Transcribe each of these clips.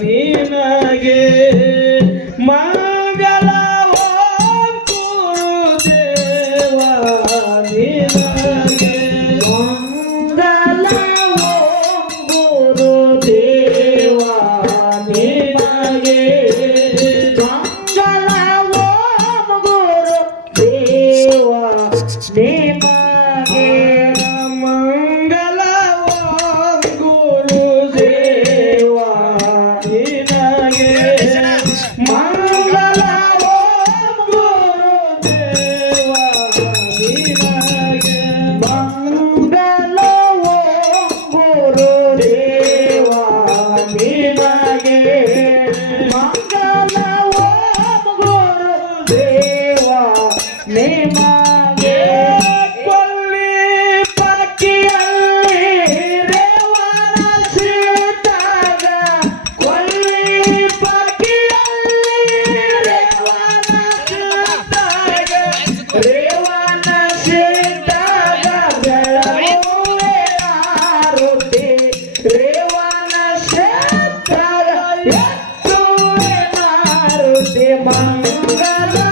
ನಿನಗೆ ಮಂಗಲ ಓಂ ದೇವ ನಿನಗೆ ನೇಮಾಗೆ ಕೊಲ್ಲಿ ಪಕ್ಕಿಯಲ್ಲಿ ರೇವಣ ಸೀತಾಗ ಕೊಲ್ಲಿ ಪಕ್ಕಿಯಲ್ಲಿ ರೇವಣ ಸೀತಾಗ ರೇವಣ ಸೀತಾಗ ಬೆಳಮೂಲೆ ಆರುತಿ ರೇವಣ ಸೀತಾಗ ಮಂಗಲ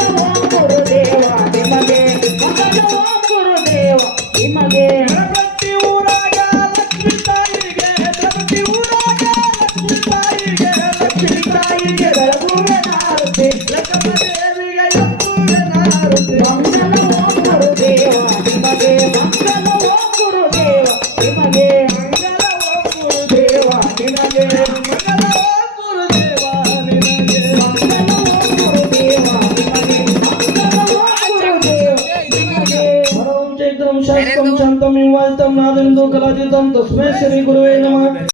శాస్త్రం శాంతం ఇవ్వాల్తం నాదం దూకరాజితం తస్మై శ్రీ గురువే నమ.